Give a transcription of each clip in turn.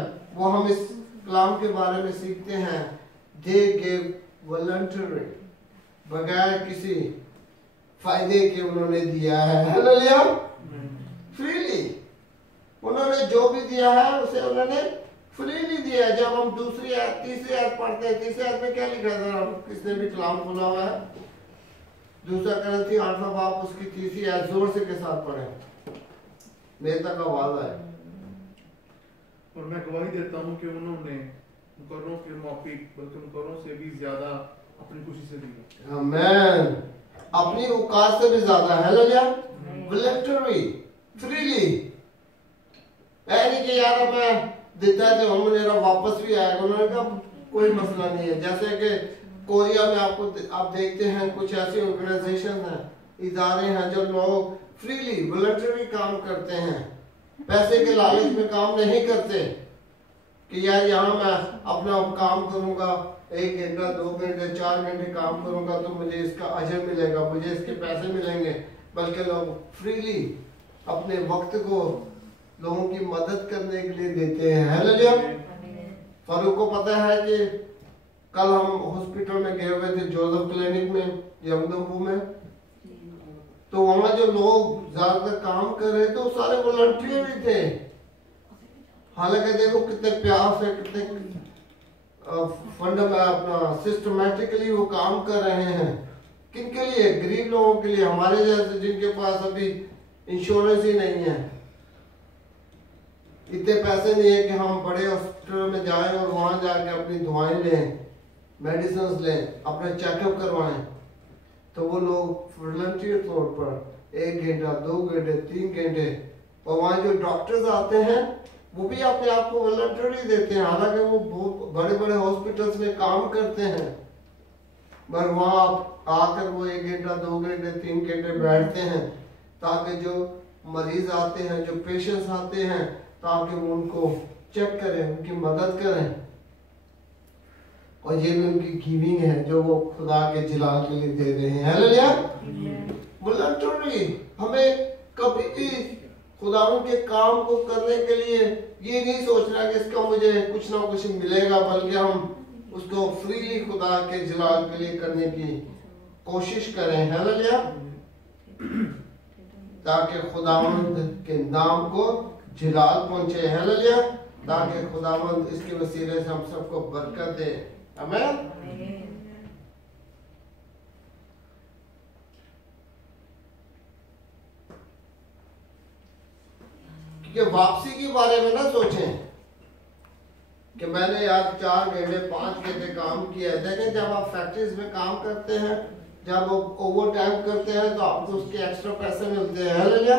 वो हम इस कलाम के बारे में सीखते हैं। दे गेव वॉलंटरी, बगैर किसी फायदे के उन्होंने दिया है। हालेलुया, फ्रीली उन्होंने जो भी दिया है उसे उन्होंने फ्रीली दिया है। जब हम दूसरी आयत तीसरी आयत पढ़ते हैं, तीसरी आयत में क्या लिखा है? किसने भी कलाम खोला हुआ है? दूसरा करंथी 8वां बाब उसकी तीसरी आयत जोर से के साथ पढ़े, मेरे तक आवाज आए। और मैं गवाही देता हूँ कि उन्होंने मुकर्रों के माफिक बल्कि मुकर्रों से भी ज्यादा अपनी खुशी से दी। आमीन, अपनी औकात से भी ज्यादा। Hallelujah, voluntary, freely. ऐसे कि यार मैं देता है तो हम मेरा वापस भी आएगा। उन्होंने कहा कोई मसला नहीं है। जैसे कि कोरिया में आप देखते हैं कुछ ऐसी ऑर्गेनाइजेशन हैं, इदारे हैं जो लोग फ्रीली वॉलंटरी काम करते हैं, पैसे के लालच में काम नहीं करते कि यार यहाँ मैं अपना काम करूंगा 1 घंटा 2 घंटे 4 घंटे काम करूंगा तो मुझे इसका अजर मिलेगा, मुझे इसके पैसे मिलेंगे। बल्कि लोग फ्रीली अपने वक्त को लोगों की मदद करने के लिए देते हैं। हालेलुया। फारूक को पता है कि कल हम हॉस्पिटल में गए हुए थे, जोसेफ क्लिनिक में, यमदम्बू में, तो वहां जो लोग ज्यादातर काम कर रहे थे वो सारे वॉलंटियर ही थे। हालांकि देखो कितने प्यार से, कितने फंड अपना सिस्टमेटिकली वो काम कर रहे हैं। किनके लिए? गरीब लोगों के लिए, हमारे जैसे जिनके पास अभी इंश्योरेंस ही नहीं है, इतने पैसे नहीं है कि हम बड़े हॉस्पिटल में जाएं और वहां जाके अपनी दवाएं लें, मेडिसिन लें, अपना चेकअप करवाएं। तो वो लोग वॉलंटियर तौर पर 1 घंटा 2 घंटे 3 घंटे, और वहाँ जो डॉक्टर्स आते हैं वो भी अपने आप को वॉलंटरी देते हैं। हालांकि वो बहुत बड़े बड़े हॉस्पिटल्स में काम करते हैं, पर वहाँ आकर वो 1 घंटा 2 घंटे 3 घंटे बैठते हैं ताकि जो मरीज आते हैं, जो पेशेंट्स आते हैं, ताकि वो उनको चेक करें, उनकी मदद करें। और ये भी उनकी गिविंग है जो वो खुदा के जलाल के लिए दे रहे हैं। Hallelujah, voluntary. हमें कभी भी खुदा के काम को करने के लिए ये नहीं सोचना कि इसका मुझे कुछ ना कुछ मिलेगा, बल्कि हम उसको फ्रीली खुदा के जलाल के लिए करने की कोशिश करें। हालेलुया, ताकि खुदावंद के नाम को जलाल पहुंचे। हालेलुया, ताकि खुदावंद इसके वसीले से हम सबको बरकत दे। आमीन। कि वापसी के बारे में ना सोचें कि मैंने यार 4 घंटे 5 घंटे काम किया है। देखें, जब आप फैक्ट्रीज में काम करते हैं, जब आप ओवर टाइम करते हैं तो आपको उसके एक्स्ट्रा पैसे मिलते हैं। हालेलुया।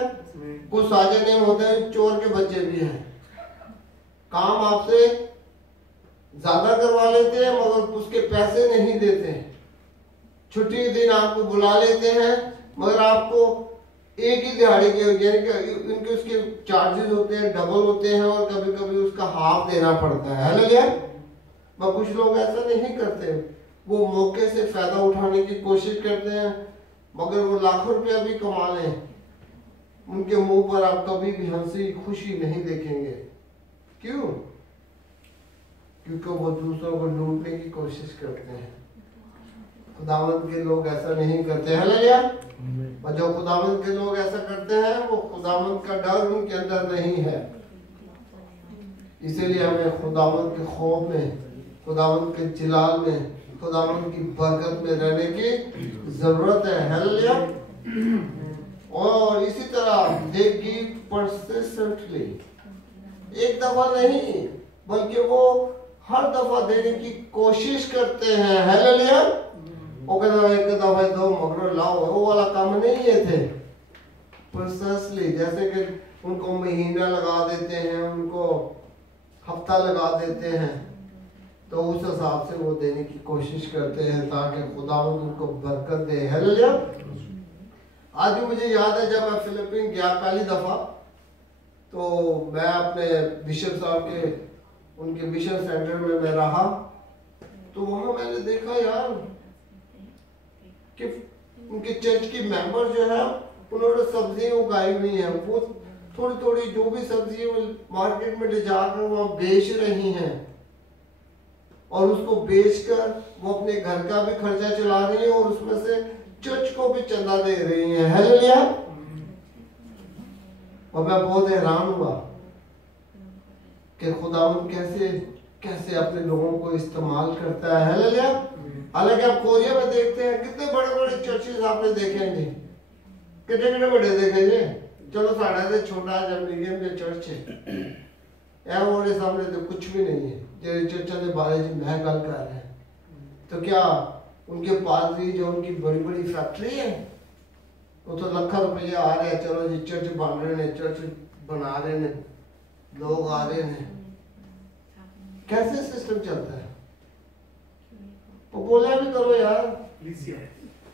कुछ साझे नहीं होते हैं, चोर के बच्चे भी हैं, काम आपसे ज्यादा करवा लेते हैं मगर उसके पैसे नहीं देते। छुट्टी के दिन आपको बुला लेते हैं मगर आपको एक ही दिहाड़ी के इनके उसके चार्जेस होते हैं, डबल होते हैं, और कभी कभी उसका हाफ देना पड़ता है। हालेलुया। मगर कुछ लोग ऐसा नहीं करते, वो मौके से फायदा उठाने की कोशिश करते हैं, मगर वो लाखों रुपया भी कमा लें, उनके मुंह पर आप कभी भी हंसी खुशी नहीं देखेंगे। क्यों? क्योंकि वो दूसरों को लूटने की कोशिश करते हैं। खुदावंद के लोग ऐसा नहीं करते। हालेलुया। और जो खुदावंद के लोग ऐसा करते हैं वो खुदावंद का डर उनके अंदर नहीं है। इसीलिए हमें खुदावंद के खौफ में, खुदावंद के जलाल में, खुदावंद की बरकत में रहने की जरूरत है। हालेलुया। और इसी तरह दे गिव परसिस्टेंटली, एक दफा नहीं बल्कि वो हर दफा देने की कोशिश करते हैं। हालेलुया। वो कहता है एक दफा दो मगर लाओ, वो वाला काम नहीं है थे। परसिस्टेंटली, जैसे कि उनको महीना लगा देते हैं, उनको हफ्ता लगा देते हैं, तो उस हिसाब से वो देने की कोशिश करते हैं ताकि खुदावंद उनको बरकत दे। हालेलुया। आज भी मुझे याद है जब मैं फिलिपीन गया पहली दफा, तो मैं अपने बिशप साहब के उनके मिशन सेंटर में मैं रहा, तो वहां मैंने देखा यार कि उनके चर्च की मेंबर जो है उन्होंने सब्जियां उगाई हुई हैं। वो थोड़ी थोड़ी जो भी सब्जी मार्केट में ले जाकर वहाँ बेच रही हैं और उसको बेचकर वो अपने घर का भी खर्चा चला रही है और उसमें से चर्च को भी चंदा दे रही है। हालेलुया। और मैं बहुत हैरान हुआ कि खुदावंद कैसे कैसे अपने लोगों को इस्तेमाल करता है। हालेलुया। हालांकि आप कोरिया में देखते हैं कितने बड़े बड़े चर्चेस आपने देखेंगे, कितने कितने बड़े देखेंगे। चलो साढ़ा तो छोटा जब मीडियम जो चर्च है वो सामने तो कुछ भी नहीं है जो चर्चा के बारे में मैं गल कर रहा है। तो क्या उनके पादरी जो उनकी बड़ी बड़ी फैक्ट्री है वो तो लाखों रुपया आ रहे हैं, चलो जी चर्च बन रहे हैं, चर्च बना रहे हैं, लोग आ रहे हैं। कैसे सिस्टम चलता है? वो बोले भी करो यार।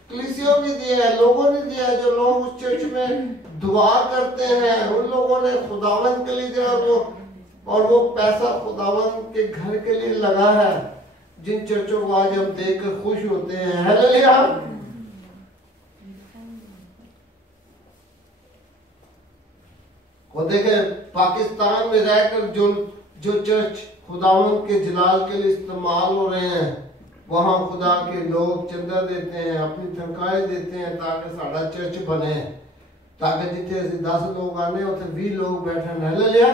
कलीसिया ने दिया है, लोगों ने दिया है। जो लोग उस चर्च में दुआ करते हैं उन लोगों ने खुदावंद के लिए दिया और वो पैसा खुदावंद के घर के लिए लगा है, जिन चर्चों को आज हम देखकर खुश होते हैं। हालेलुया। और देखे पाकिस्तान में रहकर जो चर्च खुदावंद के जलाल के लिए इस्तेमाल हो रहे हैं, वहां खुदा के लोग चंदा देते हैं, अपनी तनख्वाहें देते हैं ताकि साड़ा चर्च बने, ताकि जितने 10 लोग आने उसे 20 लोग बैठे। हालेलुया।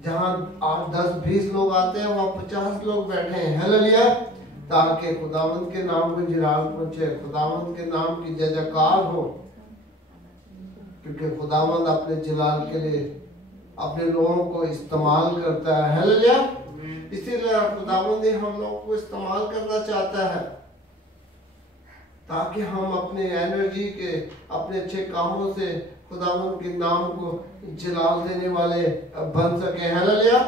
जहां 8 10 20 लोग आते हैं वहां 50 लोग बैठे हैं। हालेलुया। ताकि खुदावंद के नाम को जलाल पहुंचे, खुदावंद के नाम की जय जयकार हो, क्योंकि खुदावंद अपने जलाल के लिए अपने लोगों को इस्तेमाल करता है। हालेलुया। इसीलिए खुदावंद हम लोगों को इस्तेमाल करना चाहता है ताकि हम अपने एनर्जी के अपने अच्छे कामों से खुदावंद के नाम को जलाल देने वाले बन सके। हालेलुया।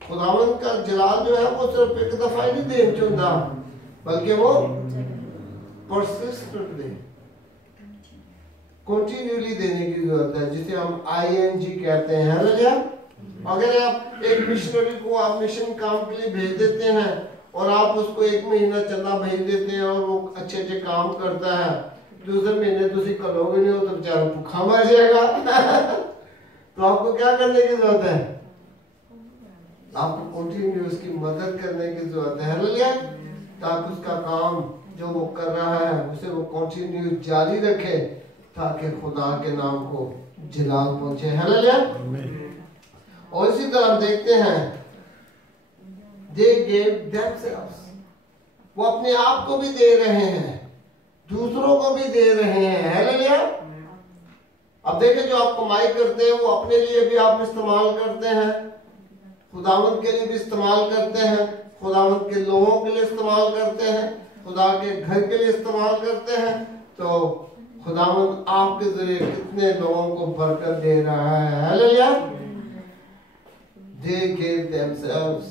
खुदावंद का जलाल जो है वो सिर्फ एक दफा ही नहीं देना चाहता, बल्कि वो परसिस्टेंटली कंटिन्यूली देने की जरूरत है, जिसे हम ING कहते हैं। हालेलुया। अगर आप एक मिशनरी को आप मिशन काम के लिए भेज देते हैं और आप उसको 1 महीना चंदा भेज देते हैं और वो अच्छे अच्छे काम करता है, दूसरे महीने तुम करोगे नहीं हो तो बेचारा भूखा मर जाएगा। तो आपको क्या करने की जरूरत है? आपको कंटिन्यू उसकी मदद करने की जरूरत है। हालेलुया। ताकि उसका काम जो वो कर रहा है उसे वो कंटिन्यू जारी रखे ताकि खुदा के नाम को जलाल पहुंचे। हालेलुया। और इसी तरह हम देखते हैं they gave themselves, वो अपने आप को भी दे रहे हैं, दूसरों को भी दे रहे हैं। हालेलुया। अब देखें जो आप कमाई करते हैं वो अपने लिए भी आप इस्तेमाल करते हैं, खुदावंद के लिए भी इस्तेमाल करते हैं, खुदावंद के लोगों के लिए इस्तेमाल करते हैं, खुदा के घर के लिए इस्तेमाल करते हैं। तो खुदावंद आपके जरिए कितने लोगों को बरकत दे रहा है। हालेलुया। They gave themselves.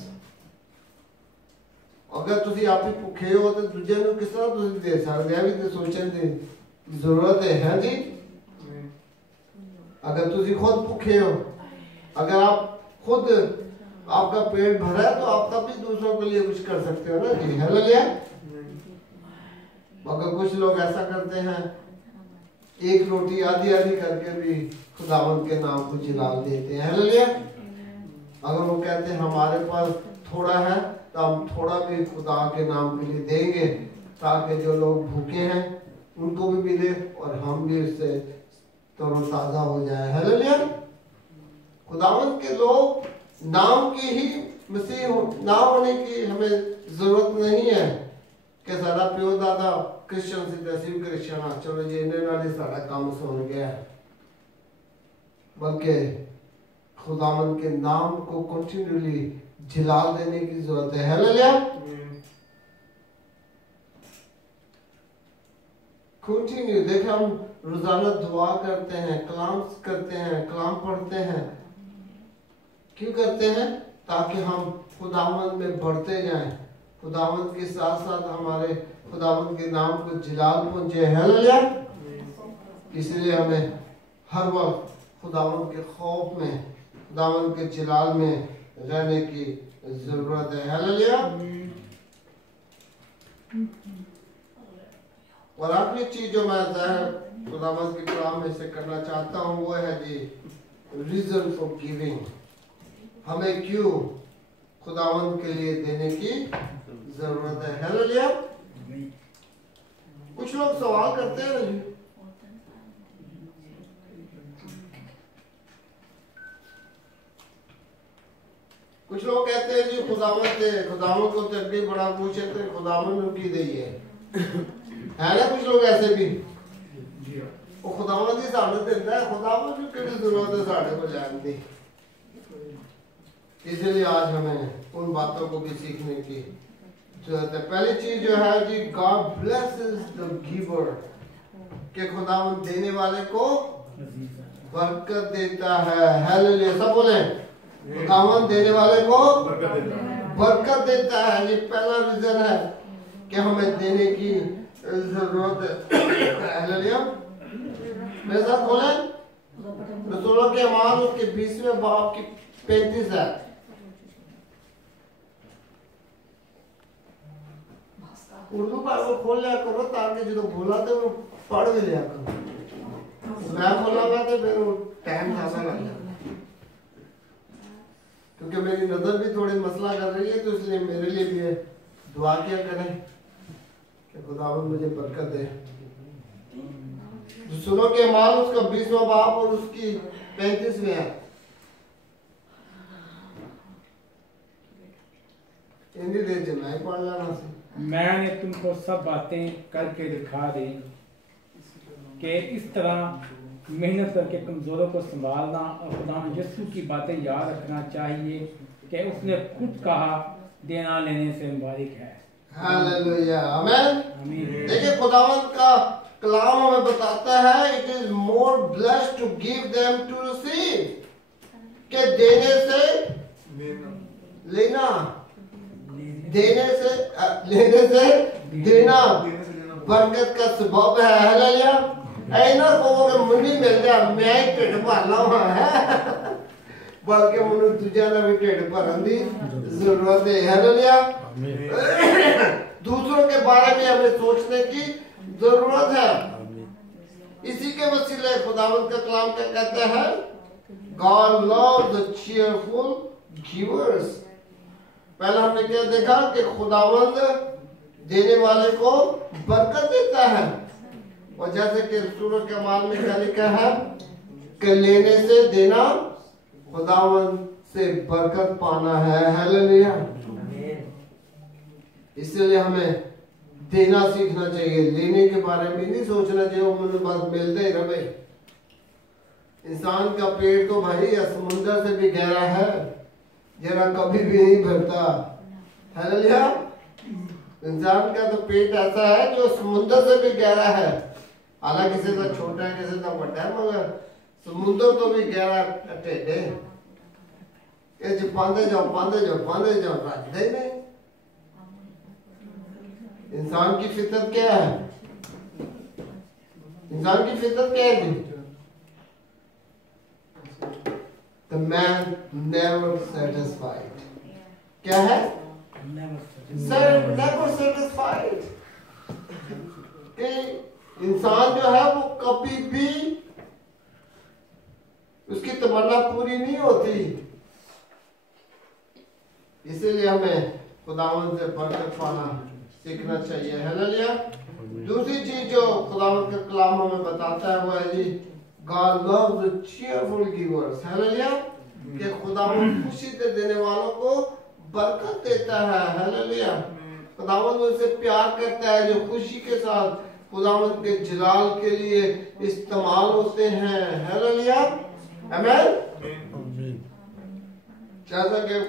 अगर तुसी आप ही भुखे हो तो दूजे ਨੂੰ किस तरह तुसी दे सकते हैं, भी तो सोचने की जरूरत है जी। अगर तुसी खुद भुखे हो, अगर आप खुद आपका पेट भरा है तो आप तब भी दूसरों के लिए कुछ कर सकते हो ना जी। हालेलुया। मगर कुछ लोग ऐसा करते हैं, एक रोटी आधी आधी करके भी खुदावंद के नाम को जलाल देते हैं। हालेलुया। अगर वो कहते हैं हमारे पास थोड़ा है तो हम थोड़ा भी खुदा के नाम के लिए देंगे ताकि जो लोग भूखे हैं उनको भी मिले और हम भी उससे तरोताजा हो जाए। हालेलुया। खुदावंद के लोग नाम की ही मसीह ना होने की हमें जरूरत नहीं है कि सारा प्यो दादा क्रिश्चियन से जैसे क्रिश्चियन आ चलो जी इन्हें नाले सारा काम सुन गया, बल्कि खुदावंद के नाम को कंटिन्यूली जलाल देने की जरूरत है। हालेलुया। कंटिन्यू देखें हम रोजाना दुआ करते हैं, कलाम करते हैं, कलाम पढ़ते हैं, क्यों करते हैं? ताकि हम खुदावंद में बढ़ते जाएं, खुदावंद के साथ साथ हमारे खुदावंद के नाम को जलाल पहुंचे। हालेलुया। इसलिए हमें हर वक्त खुदावंद के खौफ में, खुदावंद के जलाल में रहने की जरूरत है। हालेलुया। और आखिरी चीज जो मैं खुदावंद के कलाम में से करना चाहता हूँ वो है जी रीजन फॉर गिविंग। हमें क्यों खुदावंद के लिए देने की जरूरत है। हालेलुया। कुछ लोग सवाल करते हैं ना जी, कुछ लोग कहते हैं जी खुदावंद को तकड़ी बड़ा पूछे थे खुदावंद की दी है ना। कुछ लोग ऐसे भी वो खुदावंद ही सामने देता है, खुदावंद की कितनी जरूरत है साढ़े को जानती। इसलिए आज हमें उन बातों को भी सीखने की जरूरत है। पहली चीज जो है जी, गॉड ब्लेसेस द गिवर, कि खुदावंद देने वाले को बरकत देता है। हालेलुया। सब बोले खुदावंद देने वाले को बरकत देता है। ये पहला रीजन है कि हमें देने की जरूरत है। हालेलुया। मेरे साथ बोले रसूलों के अमाल उसके 20वें बाब की 35 है। उर्दू बाइबल खोल लिया करो ताकि जो बोला तो वो पढ़ भी लिया करो। मैं बोलांगा तो फिर टाइम ज्यादा लग जाएगा, क्योंकि मेरी नजर भी थोड़ी मसला कर रही है, तो इसलिए मेरे लिए भी दुआ किया करें कि खुदावंद मुझे बरकत दे। रसूलों के अमाल उसका 20वां बाब और उसकी 35वीं है। हिंदी दे चुनाई पढ़ लेना से। मैंने तुमको सब बातें करके दिखा दी कि इस तरह मेहनत करके कमजोरों को संभालना और खुदा यीशु की बातें याद रखना चाहिए कि उसने खुद कहा देना लेने से मुबारक है। हालेलुया। आमीन। आमीन। देखिए खुदावंद का कलाम हमें बताता है it is more blessed to give them to receive, के देने से लेना, देने से लेने से देना बरकत का सबब है। हालेलुया। ऐना को मुझे मिल गया मैं ही ढिड भरना है, बल्कि मुझे दूजा ना भी ढिड भरन की जरूरत है। हालेलुया। दूसरों के बारे में हमें सोचने की जरूरत है। इसी के वसीले खुदावंद का कलाम क्या कहता है, God loves the cheerful givers। पहला हमने क्या देखा कि खुदावंद देने वाले को बरकत देता है, और जैसे कि सूरज के अमाल में क्या लिखा है कि लेने से देना, खुदावंद से बरकत पाना है। हालेलुया। इसलिए हमें देना सीखना चाहिए, लेने के बारे में नहीं सोचना चाहिए वो मुझे बस मिलते ही रहे। इंसान का पेट तो भाई समुद्र से भी गहरा है, जरा कभी भी नहीं भरता। हालेलुया। इंसान का तो पेट ऐसा है जो समुद्र से भी गहरा है, हालांकि किसी का छोटा है किसी का बड़ा है, मगर समुद्र तो भी गहरा टेढ़े ये जो पांदे जाओ राजदे नहीं। इंसान की फितरत क्या है? इंसान की फितरत क्या है जी? The man never satisfied। क्या है? Never satisfied। कि इंसान जो है वो कभी भी उसकी तमन्ना पूरी नहीं होती। इसीलिए हमें खुदावंद से बरकत पाना सीखना चाहिए। हालेलुया। दूसरी चीज जो खुदावंद का कलाम हमें बताता है वो है जी God loves the cheerful givers। Hallelujah. कि खुदावंद खुशी से देने वालों को बरकत देता है। हालेलुया। खुदावंद उनसे प्यार करता है जो खुशी के साथ खुदावंद के जलाल के लिए इस्तेमाल होते हैं। हालेलुया। आमीन। जैसा कि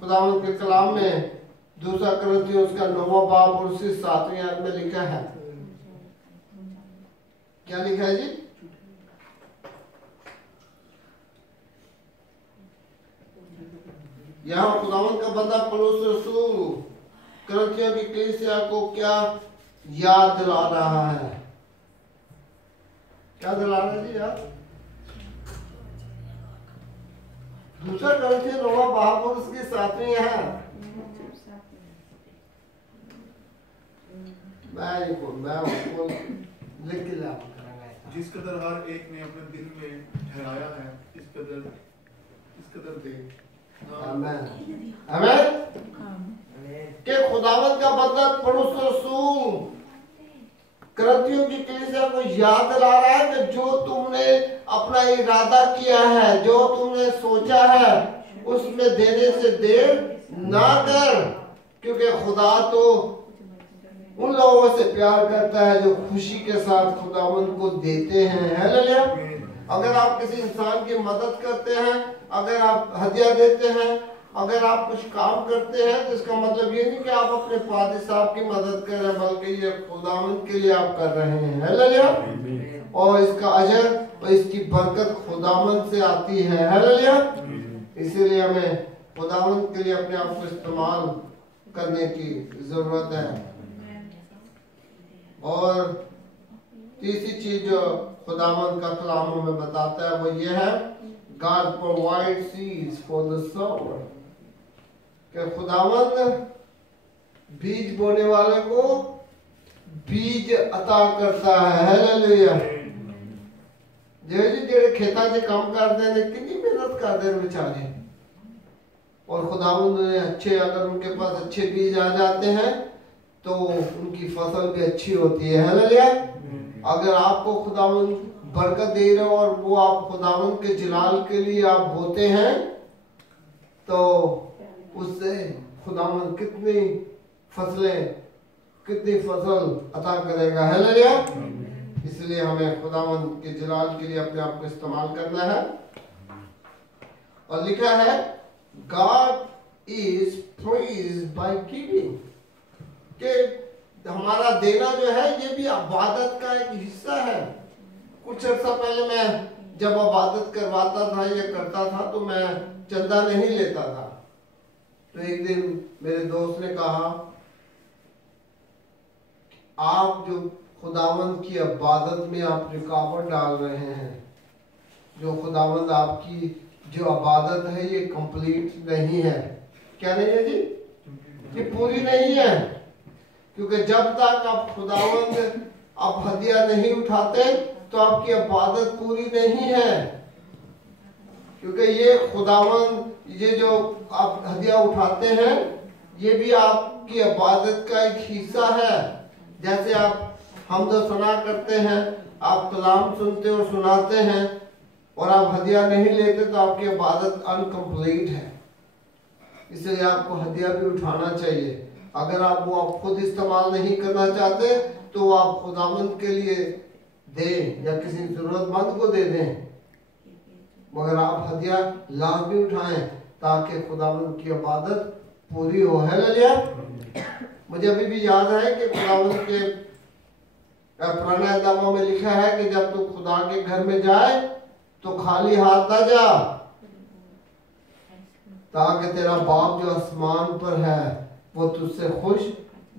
खुदावंद के कलाम में 2 कुरिन्थियों उसका 9वां बाब और उसकी 7वीं आयत में लिखा है, क्या लिखा है जी? यहाँ खुदावंद का बंदा पौलुस रसूल कुरिन्थियों की कलीसिया को क्या याद दिला रहा है? क्या दिला रहा है जी याद? 2 कुरिन्थियों 9वां बाब और उसकी 7वीं है। मैं लिख के ला जिस कदर हर एक ने अपने दिल में ठहराया है इस कदर दे। आमीन आमीन। कि खुदावंद का बंदा पौलुस रसूल करंथियों की कलीसिया को याद दिला रहा है कि जो तुमने अपना इरादा किया है, जो तुमने सोचा है, उसमें देने से देर ना कर, क्योंकि खुदा तो उन लोगों से प्यार करता है जो खुशी के साथ खुदावंद को देते हैं। हालेलुया। अगर आप किसी इंसान की मदद करते हैं, अगर आप हदिया देते हैं, अगर आप कुछ काम करते हैं, तो इसका मतलब ये नहीं कि आप अपने फादर साहब की मदद कर रहे हैं, बल्कि ये खुदावंद के लिए आप कर रहे हैं। हालेलुया। और इसका अजर और इसकी बरकत खुदावंद से आती है। हालेलुया। इसीलिए हमें खुदावंद के लिए अपने आप को इस्तेमाल करने की जरूरत है। और तीसरी चीज जो खुदावंद का कलाम हमें बताता है वो ये है, God provides seeds for the sower। कि खुदावंद बीज बोने वाले को बीज अता करता है। हालेलुया। जेड़े खेता च काम करते हैं कितनी मेहनत करते हैं बेचारे, और खुदावंद ने अच्छे, अगर उनके पास अच्छे बीज आ जाते हैं तो उनकी फसल भी अच्छी होती है। हालेलुया। अगर आपको खुदावंद बरकत दे रहे हो और वो आप खुदावंद के जलाल के लिए आप बोते हैं, तो उससे खुदावंद कितनी फसल अता करेगा। हालेलुया। इसलिए हमें खुदावंद के जलाल के लिए अपने आप को इस्तेमाल करना है। और लिखा है God is praised by giving, कि हमारा देना जो है ये भी इबादत का एक हिस्सा है। कुछ अर्सा पहले मैं जब इबादत करवाता था या करता था तो मैं चंदा नहीं लेता था। तो एक दिन मेरे दोस्त ने कहा, आप जो खुदावंद की इबादत में आप रुकावट डाल रहे हैं, जो खुदावंद आपकी जो इबादत है ये कंप्लीट नहीं है। क्या नहीं है जी? ये पूरी नहीं है। क्योंकि जब तक आप खुदावंद आप हदिया नहीं उठाते तो आपकी इबादत पूरी नहीं है। क्योंकि ये खुदावंद, ये जो आप हदिया उठाते हैं ये भी आपकी इबादत का एक हिस्सा है। जैसे आप हमद सुना करते हैं, आप कलाम सुनते और सुनाते हैं और आप हदिया नहीं लेते तो आपकी इबादत अनकम्प्लीट है। इसलिए आपको हदिया भी उठाना चाहिए। अगर आप वो आप खुद इस्तेमाल नहीं करना चाहते तो आप खुदावंद के लिए दें या किसी जरूरतमंद को दे दें, मगर आप हदिया लाजमी उठाएं ताकि खुदावंद की इबादत पूरी हो। हालेलुया। मुझे अभी भी याद है कि खुदावंद के पुराने अहद में लिखा है कि जब तू खुदा के घर में जाए तो खाली हाथ ना जा, ताकि तेरा बाप जो आसमान पर है वो तुझसे खुश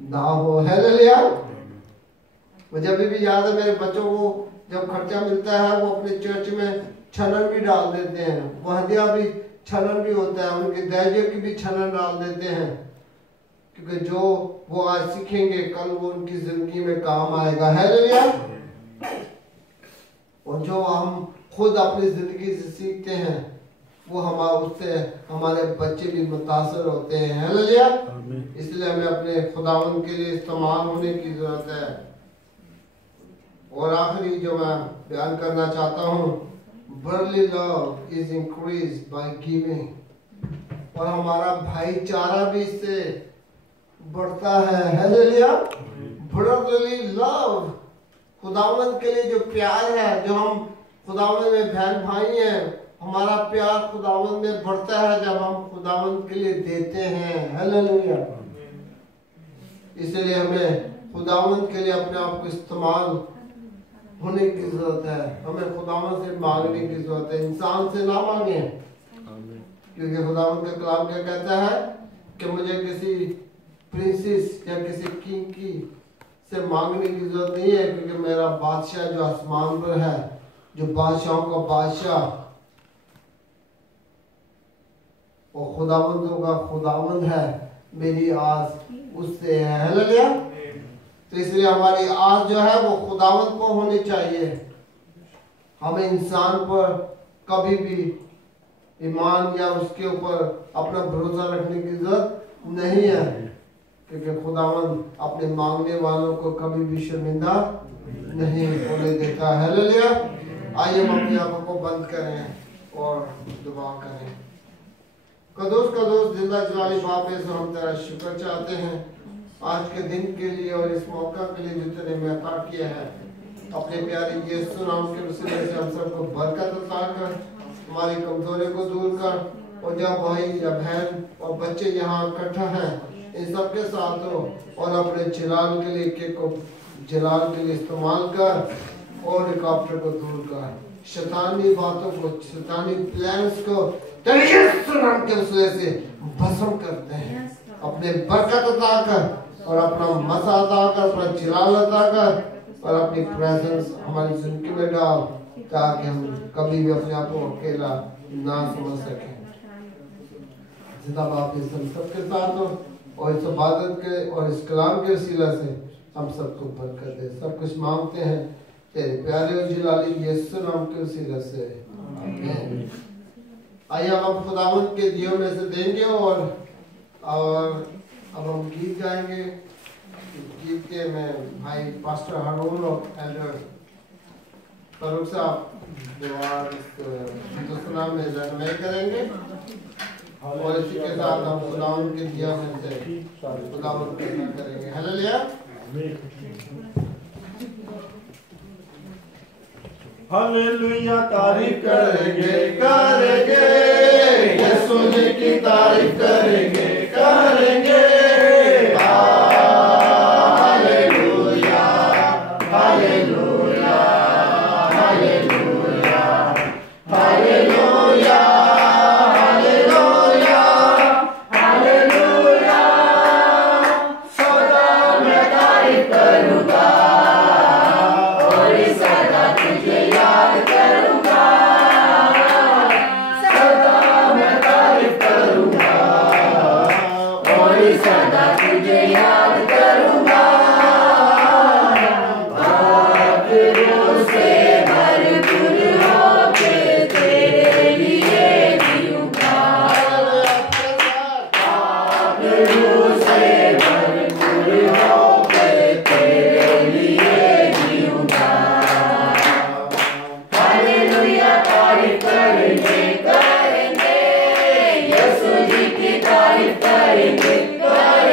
ना हो। हालेलुया। मुझे अभी भी याद है, मेरे बच्चों को जब खर्चा मिलता है वो अपने चर्च में छनन भी डाल देते हैं। वो हदिया भी छनन भी होता है, उनके दहेज की भी छनन डाल देते हैं, क्योंकि जो वो आज सीखेंगे कल वो उनकी जिंदगी में काम आएगा। हालेलुया। और जो हम खुद अपनी जिंदगी से सीखते हैं वो उससे हमारे बच्चे भी मुतासर होते हैं। हालेलुया। इसलिए हमें अपने खुदावंद के लिए इस्तेमाल होने की जरूरत है। और आखिरी जो मैं बयान करना चाहता हूँ, brotherly love is increased by giving, और हमारा भाईचारा भी इससे बढ़ता है। हालेलुया। brotherly love, खुदावंद के लिए जो प्यार है, जो हम खुदावंद में बहन भाई हैं, हमारा प्यार खुदावंद में बढ़ता है जब हम खुदावंद के लिए देते हैं। हालेलुया। इसलिए हमें खुदावंद के लिए अपने आप को इस्तेमाल होने की जरूरत है। हमें खुदावंद से मांगने की जरूरत है, इंसान से ना मांगे, क्योंकि खुदावंद का कलाम क्या कहता है कि मुझे किसी प्रिंसेस या किसी किंग की से मांगने की जरूरत नहीं है, क्योंकि मेरा बादशाह जो आसमान पर है, जो बादशाहों का बादशाह, वो खुदावंदों का खुदावंद है। मेरी आस उससे है। हालेलुया। तो इसलिए हमारी आस जो है वो खुदावंद को होनी चाहिए। हमें इंसान पर कभी भी ईमान या उसके ऊपर अपना भरोसा रखने की जरूरत नहीं है, क्योंकि खुदावन अपने मांगने वालों को कभी भी शर्मिंदा नहीं होने देता। हालेलुया। आइए हम अपनी आंखों को बंद करें और दुआ करें। कदोस जिंदा जलाली बाप से हम तेरा शुक्र चाहते हैं आज के दिन के लिए और इस मौका के लिए जो तेरे में अता किया है। अपने प्यारे यीशु नाम के वसीले से हम सबको बरकत अता कर, हमारी कमजोरी को दूर कर, और जब भाई या बहन और बच्चे यहाँ इकट्ठा हैं इन सबके साथ हो और अपने जलाल के लिए केक को जलाल के लिए इस्तेमाल कर और रिकावटों को दूर कर, शैतानी बातों को, शैतानी प्लान्स को तेरे यीशु नाम के वसीले से भस्म करते हैं। अपने बरकत अता कर और अपना मज़ा अता कर, अपना जलाल अता कर और अपनी प्रेजेंस हमारी जिंदगी में डाल, ताकि हम कभी भी अपने आप को अकेला ना समझ सकें। जिंदा बाप इस सबके साथ हो और इस इबादत के और इस कलाम के वसीला से हम सबको बरकत दे। सब कुछ मांगते हैं तेरे प्यारे और जलाली यीशु नाम के वसीला से, आमीन। आइए हम खुदावंद के दियों में से देंगे और अब हम गीत गाएंगे। गीत के में भाई पास्टर हारून और एल्डर फारूक साहब दुआ में जगमय करेंगे और इसी के साथ हम खुदावंद के दिया में से खुदावंद को करेंगे। हालेलुया। हालेलुया तारीफ करेंगे करेंगे यीशु जी की तारीफ करेंगे करेंगे। Hallelujah hallelujah hallelujah hallelujah hallelujah hallelujah. सदा मैं तारीफ करूंगा और सदा तुझे याद करूंगा, सदा मैं तारीफ करूंगा और सदा तुझे याद करूंगा। आखिरों से भरपूर होके तेरे लिए जीऊंगा, आखिरों से भरपूर होके तेरे लिए जीऊंगा। हालेलुया तारीफ करेंगे करेंगे यीशु जी की तारीफ करेंगे करेंगे।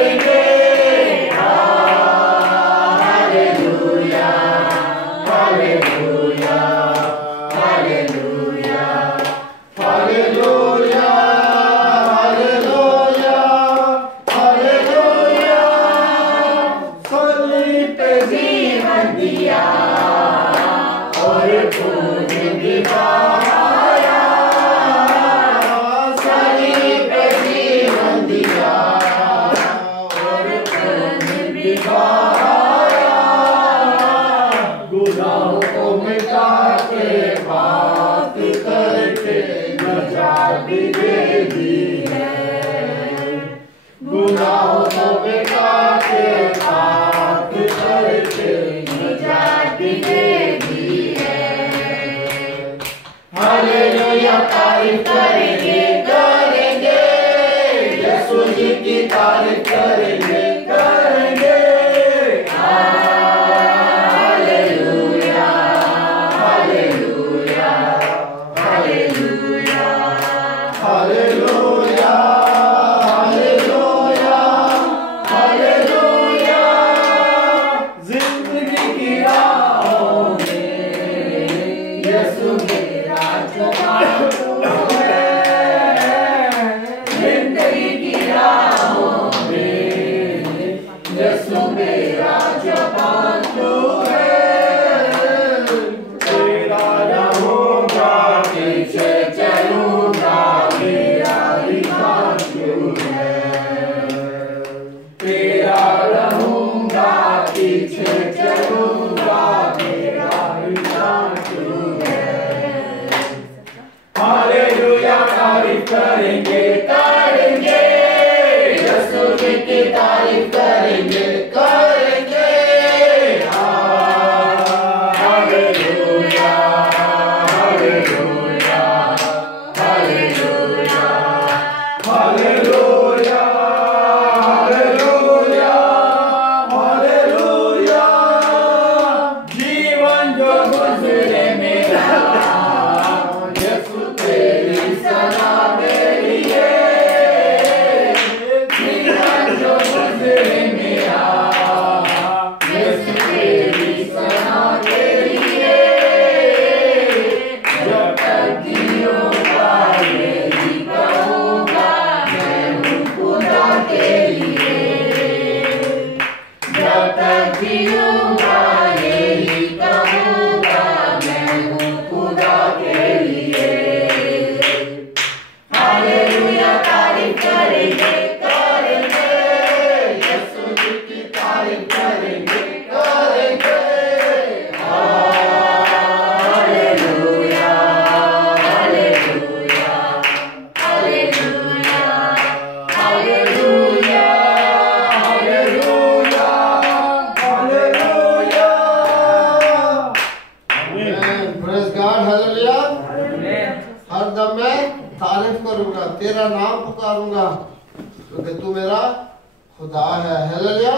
हालेलुया हालेलुया जीवन जो गुजरे मेरा यीशु तेरी सदा दे लिए जीवन जो गुजरे मेरा यीशु तेरी सदा दे लिए जब तक जीऊंगा यही कहूंगा मैं हूँ खुदा के लिए जब तक जीऊंगा यही कहूंगा मैं हूँ खुदा के लिए हालेलुया तारीफ करेंगे करेंगे यीशु जी की तारीफ करेंगे करेंगे hallelujah hallelujah hallelujah hallelujah hallelujah hallelujah praise God hallelujah हर दम मैं तारीफ करूंगा तेरा नाम पुकारूंगा क्योंकि तू मेरा खुदा है हालेलुया।